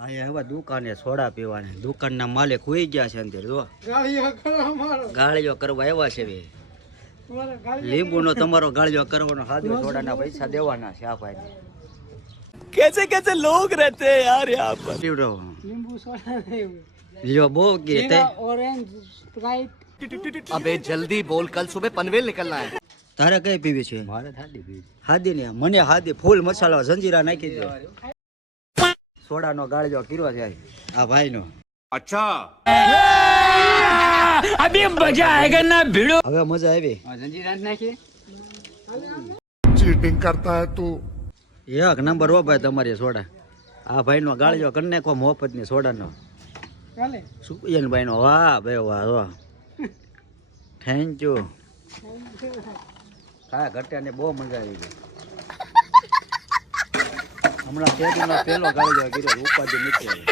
અહીંયા હવે દુકાને સોડા પીવાની દુકાનના માલિક હોઈ ગયા છે અંદર જો ગાળિયો કરવા આવ્યા છે લીંબુનો તમારો ગાળિયો કરવાનો હાજર સોડાના પૈસા દેવાના છે આ ભાઈ कैसे कैसे लोग रहते हैं यार यहाँ पर લીંબુ સોડા લ્યો બહુ કે તે ઓરેન્જ સ્પ્રાઇટ अबे जल्दी बोल कल सुबह पनवेल निकलना है તારે કઈ પીવી છે मारे थाली भी હાદી ને મને હાદી ફૂલ મસાલા જંજીરા નાખી દો સોડાનો ગાળિયો કર્યો છે આ ભાઈનો अच्छा અભી મજા આયેગા ના ભીડો હવે મજા આવી જંજીરા નાખીએ चीटिंग करता है तू। એક નંબર હો ભાઈ તમારી સોડા આ ભાઈનો ગાળિયો કરી નાખો મોફતની સોડાનો ચાલે સુકિયન ભાઈનો વાહ ભાઈ વાહ વાહ થેન્ક યુ હા ઘટ્યાને બહુ મજા આવી ગઈ હમણાં પેટીનો પેલો ગાળિયો કર્યો ઉપાધિ નથી આવી